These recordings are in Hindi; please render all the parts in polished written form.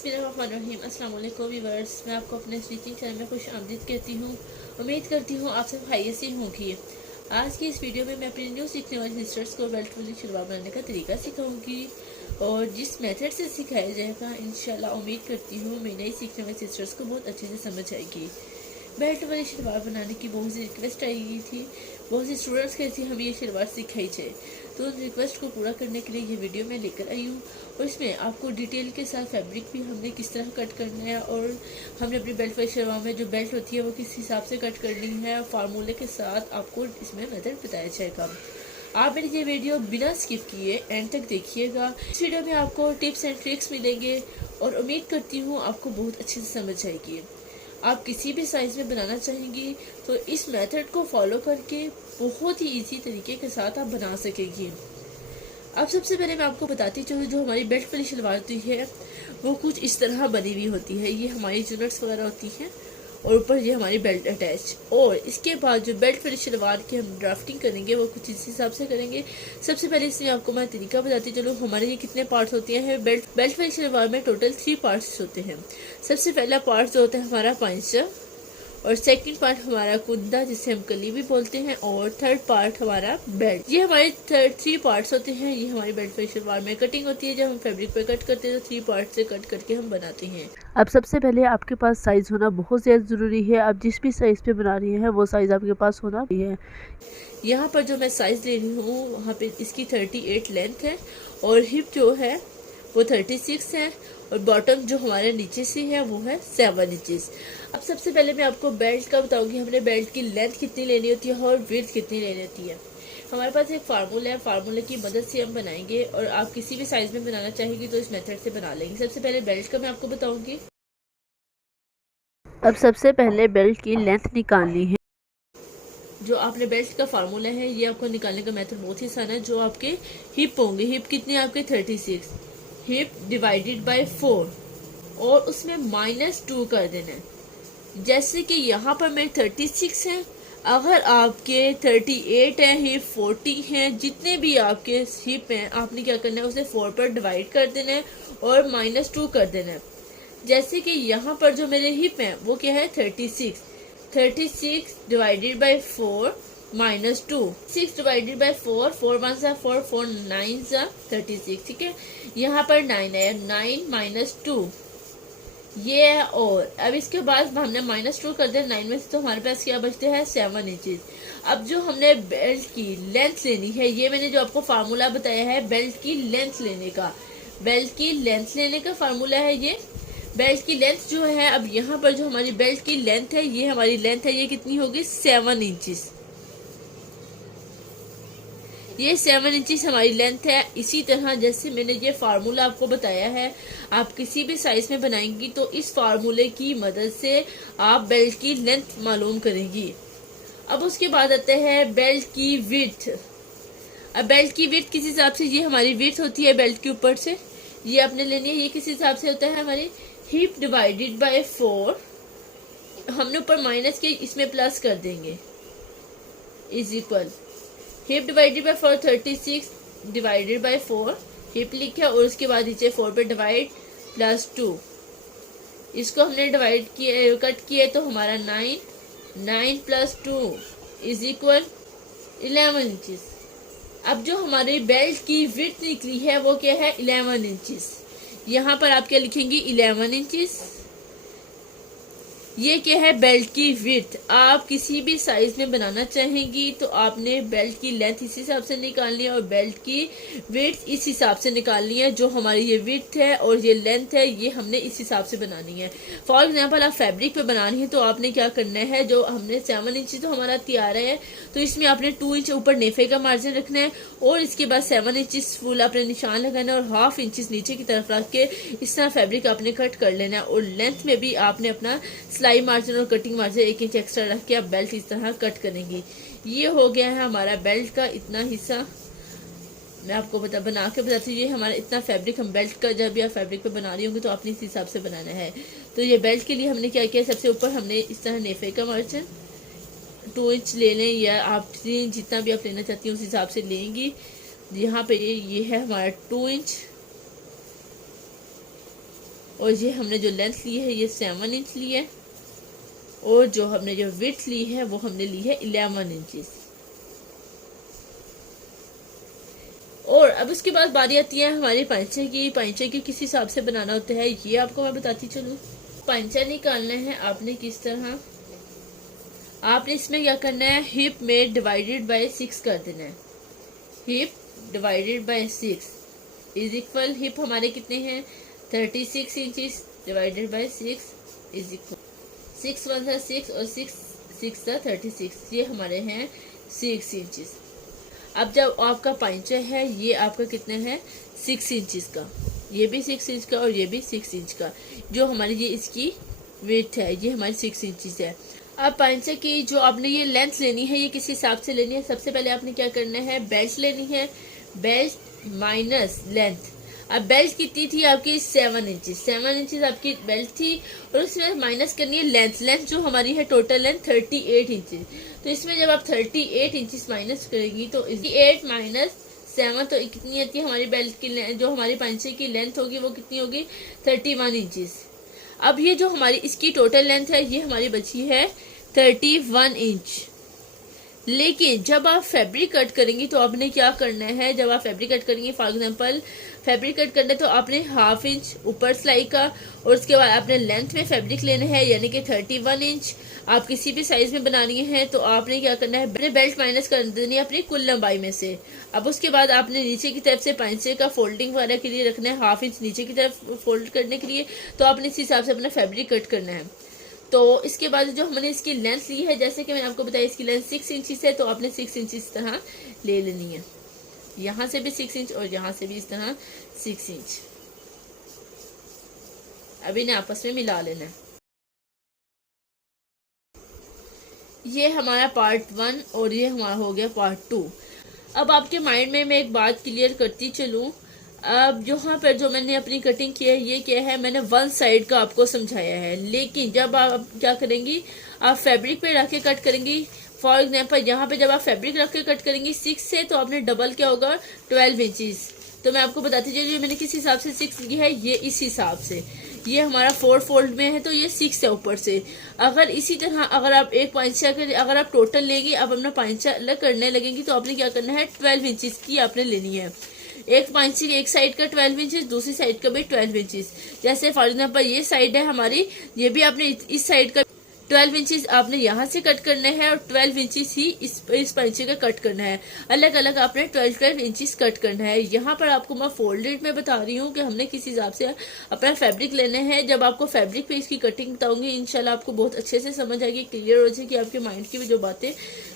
अस्सलाम वालेकुम व्यूअर्स, मैं आपको अपने स्टिचिंग चैनल में खुश आमदीद कहती हूँ। उम्मीद करती हूँ आप सब खैरियत से होंगी। आज की इस वीडियो में मैं अपनी न्यू सीखने वाली सिस्टर्स को बेल्ट वाली शलवार बनाने का तरीका सिखाऊंगी और जिस मेथड से सिखाया जाएगा इंशाल्लाह उम्मीद करती हूँ मेरी नई सीखने वाली सिस्टर्स को बहुत अच्छे से समझ आएगी। बेल्ट वाली शलवार बनाने की बहुत सी रिक्वेस्ट आई हुई थी, बहुत सी स्टूडेंट्स कहती हमें ये शलवार सिखाई जाए, तो उन रिक्वेस्ट को पूरा करने के लिए ये वीडियो मैं लेकर आई हूँ। और इसमें आपको डिटेल के साथ फैब्रिक भी हमने किस तरह कट करना है और हमने अपनी बेल्ट वाली शलवार में जो बेल्ट होती है वो किस हिसाब से कट करनी है, फार्मूले के साथ आपको इसमें मेथड बताया जाएगा। आप मेरी ये वीडियो बिना स्किप किए एंड तक देखिएगा। इस वीडियो में आपको टिप्स एंड ट्रिक्स मिलेंगे और उम्मीद करती हूँ आपको बहुत अच्छे से समझ आएगी। आप किसी भी साइज में बनाना चाहेंगी तो इस मेथड को फॉलो करके बहुत ही इजी तरीके के साथ आप बना सकेंगी। अब सबसे पहले मैं आपको बताती चलूँ, जो हमारी बेल्ट वाली शलवार होती है वो कुछ इस तरह बनी हुई होती है। ये हमारी चुनट्स वगैरह होती हैं और ऊपर ये हमारी बेल्ट अटैच, और इसके बाद जो बेल्ट वाली शलवार की हम ड्राफ्टिंग करेंगे वो कुछ इस हिसाब से करेंगे। सबसे पहले इसमें आपको मैं तरीका बताती चलूँ, हमारे ये कितने पार्ट्स होते हैं। बेल्ट वाली शलवार में टोटल 3 पार्ट्स होते हैं। सबसे पहला पार्ट जो होता है हमारा पंचा, और सेकंड पार्ट हमारा कुंदा जिसे हम कली भी बोलते हैं, और थर्ड पार्ट हमारा बेल्ट। ये हमारे 3 पार्ट्स होते हैं। ये हमारी बेल्ट वाली शलवार में कटिंग होती है। जब हम फैब्रिक पे कट करते हैं तो 3 पार्ट से कट करके हम बनाते हैं। अब सबसे पहले आपके पास साइज होना बहुत ज्यादा जरूरी है। आप जिस भी साइज पे बना रही हैं वो साइज आपके पास होना भी है। यहाँ पर जो मैं साइज ले रही हूँ वहाँ पे इसकी 38 लेंथ है और हिप जो है वो 36 है, और बॉटम जो हमारे नीचे से है वो है 7 इंचेस। अब सबसे पहले मैं आपको बेल्ट का बताऊंगी, हमने बेल्ट की लेंथ कितनी लेनी होती है और विड्थ कितनी लेनी होती है। हमारे पास एक फार्मूला है, फार्मूले की मदद से हम बनाएंगे, और आप किसी भी साइज में बनाना चाहेंगे तो इस मेथड से बना लेंगे। सबसे पहले बेल्ट का मैं आपको बताऊंगी। अब सबसे पहले बेल्ट की लेंथ निकालनी है। जो आपने बेल्ट का फार्मूला है ये आपको निकालने का मेथड बहुत ही आसान है। जो आपके हिप होंगे, हिप कितने आपके 36, हिप डिवाइडेड बाय 4 और उसमें -2 कर देना है। जैसे कि यहाँ पर मेरे 36 है, अगर आपके 38 है, हिप 40 है, जितने भी आपके हिप हैं आपने क्या करना है उसे 4 पर डिवाइड कर देना है और -2 कर देना है। जैसे कि यहाँ पर जो मेरे हिप हैं वो क्या है 36 डिवाइडेड बाय 4 -2, 6 डिवाइडेड बाय 4, 4 1 सा 4, 4 9 सा 36। ठीक है, यहाँ पर 9 है, 9 -2 ये है। और अब इसके बाद हमने -2 कर दिया 9 में से, तो हमारे पास क्या बचते हैं 7 इंचेस। अब जो हमने बेल्ट की लेंथ लेनी है, ये मैंने जो आपको फार्मूला बताया है बेल्ट की लेंथ लेने का, बेल्ट की लेंथ लेने का फार्मूला है ये। बेल्ट की लेंथ जो है, अब यहाँ पर जो हमारी बेल्ट की लेंथ है, ये हमारी लेंथ है, ये कितनी होगी 7 इंचेस। ये 7 इंचेस हमारी लेंथ है। इसी तरह जैसे मैंने ये फार्मूला आपको बताया है, आप किसी भी साइज में बनाएंगी तो इस फार्मूले की मदद से आप बेल्ट की लेंथ मालूम करेंगी। अब उसके बाद आते हैं बेल्ट की विड्थ। अब बेल्ट की विड्थ किस हिसाब से, ये हमारी विड्थ होती है बेल्ट के ऊपर से, ये आपने लेनी है। ये किस हिसाब से होता है, हमारी हिप डिवाइडेड बाय 4, हमने ऊपर माइनस के इसमें प्लस कर देंगे, is equal hip divided by 4 36 divided by 4, hip लिखा और उसके बाद नीचे 4 पे डिवाइड +2, इसको हमने डिवाइड किया कट किया तो हमारा 9 + 2 इज इक्वल 11 इंचेस। अब जो हमारी बेल्ट की विड्थ निकली है वो क्या है 11 इंचेस। यहाँ पर आप क्या लिखेंगे 11 इंचेस। ये क्या है बेल्ट की विड्थ। आप किसी भी साइज में बनाना चाहेंगी तो आपने बेल्ट की लेंथ इस हिसाब से निकालनी है और बेल्ट की विड्थ इस हिसाब से निकालनी है। जो हमारी ये विड्थ है और ये लेंथ है ये हमने इस हिसाब से बनानी है। फॉर एग्जांपल आप फैब्रिक पे बनानी है तो आपने क्या करना है, जो हमने 7 इंच तो हमारा तैयार है तो इसमें आपने 2 इंच ऊपर नेफे का मार्जिन रखना है और इसके बाद 7 इंच फुल आपने निशान लगाना है और हाफ इंच नीचे की तरफ रख के इस तरह फैब्रिक आपने कट कर लेना है। और लेंथ में भी आपने अपना सिलाई मार्जिन और कटिंग मार्जिन 1 इंच एक्स्ट्रा रख के आप बेल्ट इस तरह कट करेंगे। ये हो गया है हमारा बेल्ट का इतना हिस्सा। मैं आपको बना के बताती हूँ, ये हमारा इतना फैब्रिक हम बेल्ट का जब या फैब्रिक पे बना रही होंगी तो आपने इस हिसाब से बनाना है। तो ये बेल्ट के लिए हमने क्या किया, सबसे ऊपर हमने इस तरह नेफे का मार्जिन 2 इंच ले लें या आप जितना भी आप लेना चाहती हैं उस हिसाब से लेंगी। यहाँ पे ये है हमारा 2 इंच और ये हमने जो लेंथ ली है ये 7 इंच ली है, और जो हमने जो विड्थ ली है वो हमने ली है 11 इंचेस। और अब उसके बाद बारी आती है हमारी पैंचे की। पैंचे की किस हिसाब से बनाना होता है ये आपको मैं बताती चलूँ। पैंचा निकालना है आपने किस तरह, आपने इसमें क्या करना है, हिप में डिवाइडेड बाय 6 कर देना है। Hip divided by 6 is equal, hip हमारे कितने हैं 36 inches, divided by 6 is equal 6 1 था 6 और 6 6 था 36, ये हमारे हैं 6 इंचेस। अब जब आपका पैंचा है ये आपका कितने है 6 इंचेस का, ये भी 6 इंच का और ये भी 6 इंच का, जो हमारी ये इसकी वेट है ये हमारी 6 इंचेस है। अब पैंचे की जो आपने ये लेंथ लेनी है ये किस हिसाब से लेनी है, सबसे पहले आपने क्या करना है, बेल्ट लेनी है, बेल्ट माइनस लेंथ। अब बेल्ट कितनी थी आपकी 7 इंचेस, 7 इंचेस आपकी बेल्ट थी, और उसमें माइनस करनी है लेंथ। लेंथ जो हमारी है टोटल लेंथ 38 इंचेस, तो इसमें जब आप 38 इंचेस माइनस करेंगी तो 8 माइनस 7 तो कितनी आती है हमारी बेल्ट की, जो हमारी पैंचे की लेंथ होगी वो कितनी होगी 31 इंचेस। अब ये जो हमारी इसकी टोटल लेंथ है ये हमारी बची है 31 इंच। लेकिन जब आप फैब्रिक कट करेंगी तो आपने क्या करना है, जब आप फैब्रिक कट करेंगे, फॉर एग्जांपल फैब्रिक कट करना है तो आपने 1/2 इंच ऊपर सिलाई का, और उसके बाद आपने लेंथ में फैब्रिक लेना है यानी कि 31 इंच। आप किसी भी साइज में बनानी है तो आपने क्या करना है, अपने बेल्ट माइनस कर देनी है अपनी कुल लंबाई में से। अब उसके बाद आपने नीचे की तरफ से पैंचे का फोल्डिंग वगैरह के लिए रखना है 1/2 इंच नीचे की तरफ फोल्ड करने के लिए, तो आपने इस हिसाब से अपना फैब्रिक कट करना है। तो इसके बाद जो हमने इसकी लेंथ ली है, जैसे कि मैंने आपको बताया इसकी लेंथ 6 इंचेस है, तो आपने 6 इंच इस तरह ले लेनी है, यहाँ से भी 6 इंच और यहाँ से भी इस तरह 6 इंच। अभी इन्हें आपस में मिला लेना है। ये हमारा पार्ट 1 और ये हमारा हो गया पार्ट 2। अब आपके माइंड में मैं एक बात क्लियर करती चलूं। अब यहाँ पर जो मैंने अपनी कटिंग की है ये क्या है, मैंने 1 साइड का आपको समझाया है, लेकिन जब आप क्या करेंगी, आप फैब्रिक पे रख के कट करेंगी। फॉर एग्जाम्पल यहाँ पे जब आप फैब्रिक रख के कट करेंगी 6 से, तो आपने डबल क्या होगा 12 इंचेस। तो मैं आपको बताती चलिए मैंने किस हिसाब से 6 ली है, ये इस हिसाब से, ये हमारा 4 फोल्ड में है तो ये 6 है ऊपर से। अगर इसी तरह अगर आप एक पैंचा अगर आप टोटल लेंगी, आप अपना पैंचा अलग करने लगेंगी तो आपने क्या करना है 12 इंचेस की आपने लेनी है। एक पैंचे की एक साइड का 12 इंचेस, दूसरी साइड का भी 12 इंचेस। जैसे फॉर एग्जाम्पल ये साइड है हमारी, ये भी आपने इस साइड का 12 इंचेस आपने यहाँ से कट करना है और 12 इंचेस ही इस पैंचे का कट करना है। अलग अलग आपने 12 इंचेस कट करना है। यहाँ पर आपको मैं फोल्डेड में बता रही हूँ कि हमने किस हिसाब से अपना फैब्रिक लेना है। जब आपको फैब्रिक पे इसकी कटिंग बताऊंगी इंशाल्लाह आपको बहुत अच्छे से समझ आएगी, क्लियर हो जाएगी आपके माइंड की भी जो बातें।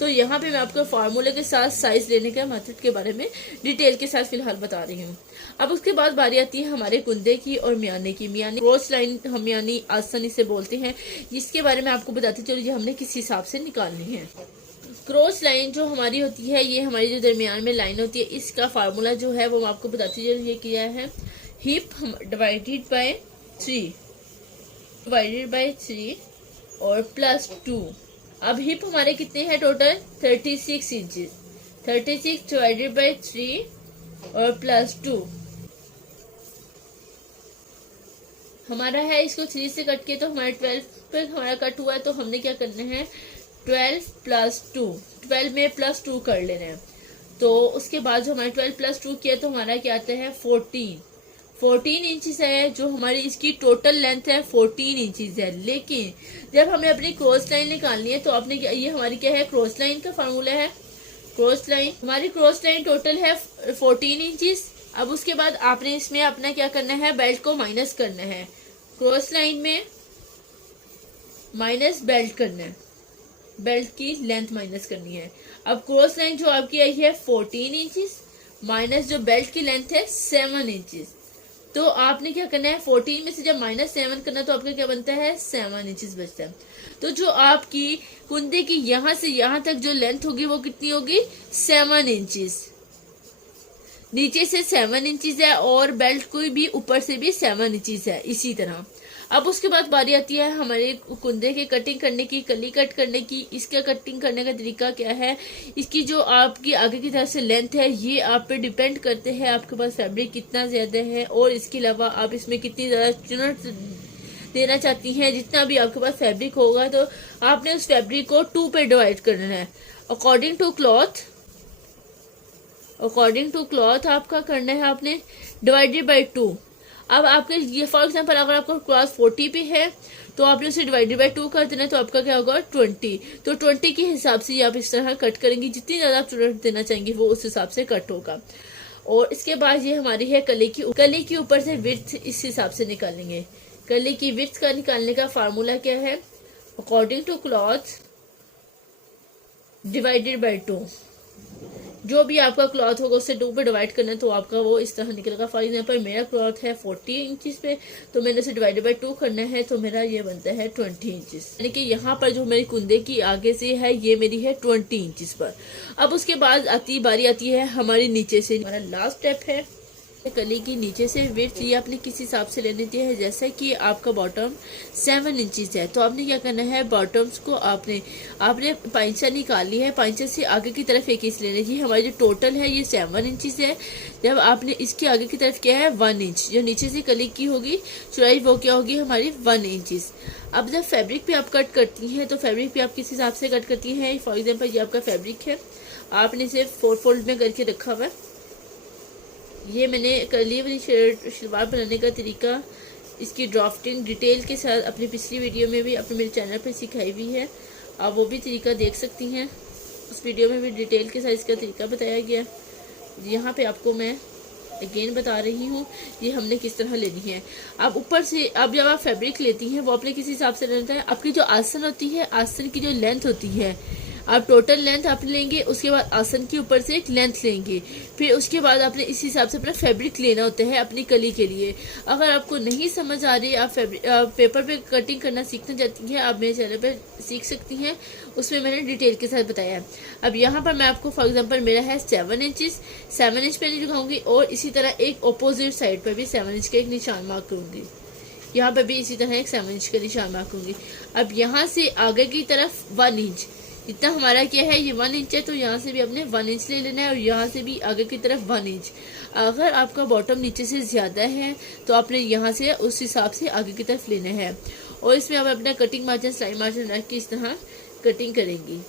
तो यहाँ पे मैं आपको फार्मूले के साथ साइज लेने के मेथड के बारे में डिटेल के साथ फिलहाल बता रही हूँ। अब उसके बाद बारी आती है हमारे कुंदे की और मियाने की। मियाने क्रॉस लाइन हम मियानी आसानी से बोलते हैं, इसके बारे में आपको बताती चलिए हमने किस हिसाब से निकालनी है। क्रॉस लाइन जो हमारी होती है ये हमारी जो दरमियान में लाइन होती है, इसका फार्मूला जो है वो मैं आपको बताती चलिए किया है। हिप डिवाइडेड बाय 3 और प्लस 2। अब हिप हमारे कितने हैं टोटल 36 इंचेस, 36 डिवाइडेड बाय 3 और प्लस 2 हमारा है। इसको 3 से कट किए तो हमारे 12 पे हमारा कट हुआ है, तो हमने क्या करना है 12 प्लस 2, 12 में प्लस 2 कर लेना है। तो उसके बाद जो हमारे 12 प्लस 2 किया तो हमारा क्या आता है 14 इंचेस है। जो हमारी इसकी टोटल लेंथ है 14 इंचेस है। लेकिन जब हमें अपनी क्रॉस लाइन निकालनी है तो आपने ये हमारी क्या है क्रॉस लाइन का फार्मूला है। क्रॉस लाइन हमारी क्रॉस लाइन टोटल है 14 इंचेस। अब उसके बाद आपने इसमें अपना क्या करना है, बेल्ट को माइनस करना है। क्रॉस लाइन में माइनस बेल्ट करना है, बेल्ट की लेंथ माइनस करनी है। अब क्रॉस लाइन जो आपकी आई है 14 इंचेस माइनस जो बेल्ट की लेंथ है 7 इंचेस। तो आपने क्या करना है 14 में से जब -7 करना तो आपका क्या बनता है 7 इंचेस बचता है। तो जो आपकी कुंदे की यहाँ से यहाँ तक जो लेंथ होगी वो कितनी होगी 7 इंचेस। नीचे से 7 इंचज है और बेल्ट कोई भी ऊपर से भी 7 इंचज है इसी तरह। अब उसके बाद बारी आती है हमारे कुंदे के कटिंग करने की, कली कट करने की। इसका कटिंग करने का तरीका क्या है, इसकी जो आपकी आगे की तरफ से लेंथ है ये आप पे डिपेंड करते हैं आपके पास फैब्रिक कितना ज्यादा है और इसके अलावा आप इसमें कितनी ज्यादा चुनट देना चाहती हैं। जितना भी आपके पास फैब्रिक होगा तो आपने उस फैब्रिक को 2 पे डिवाइड करना है अकॉर्डिंग टू क्लॉथ आपका करना है आपने डिवाइडेड बाई 2। अब आपके ये फॉर एग्जाम्पल अगर आपका क्लॉथ 40 पे है तो आपने उसे डिवाइडेड बाई 2 कर देना है तो आपका क्या होगा 20। तो 20 के हिसाब से आप इस तरह कट करेंगे, जितनी ज्यादा आप चुनट देना चाहेंगे वो उस हिसाब से कट होगा। और इसके बाद ये हमारी है कली के ऊपर से विड्थ इस हिसाब से निकालेंगे। कली की विड्थ का निकालने का फार्मूला क्या है, according to cloth divided by 2। जो भी आपका क्लॉथ होगा उससे 2 पे डिवाइड करना है तो आपका वो इस तरह निकलेगा। फॉर एग्जाम्पल मेरा क्लॉथ है 40 इंचज पे तो मैंने उसे डिवाइडेड बाई 2 करना है तो मेरा ये बनता है 20 इंचज। यानी कि यहाँ पर जो मेरी कुंदे की आगे से है ये मेरी है 20 इंचज पर। अब उसके बाद बारी आती है हमारी नीचे से। हमारा लास्ट स्टेप है कली की नीचे से विड्थ ये आपने किस हिसाब से ले लेती है। जैसे कि आपका बॉटम 7 इंचज है तो आपने क्या करना है, बॉटम्स को आपने पाइंचा निकाली है, पाइंचा से आगे की तरफ एक इंच लेना चाहिए। हमारी जो टोटल है ये 7 इंचज है। जब आपने इसके आगे की तरफ क्या है 1 इंच, जो नीचे से कली की होगी चौड़ाई वो क्या होगी हमारी 1 इंचज। अब जब फैब्रिक पे आप कट करती हैं तो फैब्रिक पे आप किस हिसाब से कट करती हैं। फॉर एग्जाम्पल ये आपका फैब्रिक है, आपने इसे 4 फोल्ड में करके रखा हुआ है। ये मैंने कर्ली वाली शलवार बनाने का तरीका इसकी ड्राफ्टिंग डिटेल के साथ अपनी पिछली वीडियो में भी अपने मेरे चैनल पर सिखाई हुई है, आप वो भी तरीका देख सकती हैं। उस वीडियो में भी डिटेल के साथ इसका तरीका बताया गया। यहाँ पे आपको मैं अगेन बता रही हूँ ये हमने किस तरह लेनी है। अब ऊपर से अब जब आप फैब्रिक लेती हैं वो अपने किस हिसाब से लेना है। आपकी जो आसन होती है, आसन की जो लेंथ होती है, आप टोटल लेंथ आप लेंगे, उसके बाद आसन के ऊपर से एक लेंथ लेंगे, फिर उसके बाद आपने इस हिसाब से अपना फैब्रिक लेना होता है अपनी कली के लिए। अगर आपको नहीं समझ आ रही, आप पेपर पे कटिंग करना सीखना चाहती हैं, आप मेरे चैनल पर सीख सकती हैं, उसमें मैंने डिटेल के साथ बताया है। अब यहाँ पर मैं आपको फॉर एग्जाम्पल मेरा है 7 इंचज, 7 इंच पे दिखाऊंगी और इसी तरह एक अपोजिट साइड पर भी 7 इंच का एक निशान मार्क करूंगी। यहाँ पर भी इसी तरह एक 7 इंच का निशान मार्क करूंगी। अब यहाँ से आगे की तरफ 1 इंच, इतना हमारा क्या है ये 1 इंच है तो यहाँ से भी आपने 1 इंच ले लेना है और यहाँ से भी आगे की तरफ 1 इंच। अगर आपका बॉटम नीचे से ज्यादा है तो आपने यहाँ से उस हिसाब से आगे की तरफ लेना है और इसमें आप अपना कटिंग मार्जिन सिलाई मार्जिन रख के इस तरह कटिंग करेंगी।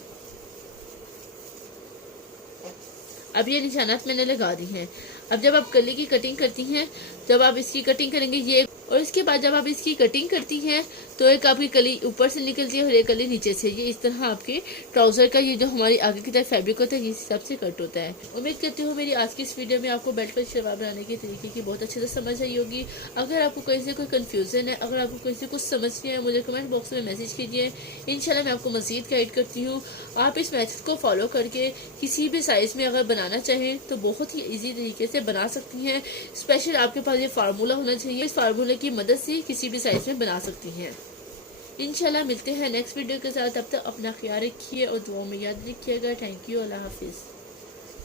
अब ये निशानात मैंने लगा दी हैं। अब जब आप कली की कटिंग करती हैं जब आप इसकी कटिंग करेंगे ये, और इसके बाद जब आप इसकी कटिंग करती हैं तो एक आपकी कली ऊपर से निकलती है और एक कली नीचे से। ये इस तरह आपके ट्राउजर का ये जो हमारी आगे की तरफ फैब्रिक होता है इस हिसाब से कट होता है। उम्मीद करती हूँ मेरी आज की इस वीडियो में आपको बेल्ट पर शलवार बनाने के तरीके की बहुत अच्छे से समझ आई होगी। अगर आपको कहीं से कोई कंफ्यूजन है, अगर आपको कहीं से कुछ समझ नहीं है, मुझे कमेंट बॉक्स में मैसेज कीजिए, इंशाल्लाह मैं आपको मजीद गाइड करती हूँ। आप इस मेथड को फॉलो करके किसी भी साइज में अगर बनाना चाहें तो बहुत ही ईजी तरीके से बना सकती हैं। स्पेशल आपके पास ये फार्मूला होना चाहिए, इस फार्मूले की मदद से किसी भी साइज में बना सकती हैं। इंशाल्लाह मिलते हैं नेक्स्ट वीडियो के साथ, तब तक अपना ख्याल रखिए और दुआ में याद रखिएगा। थैंक यू, अल्लाह हाफिज़।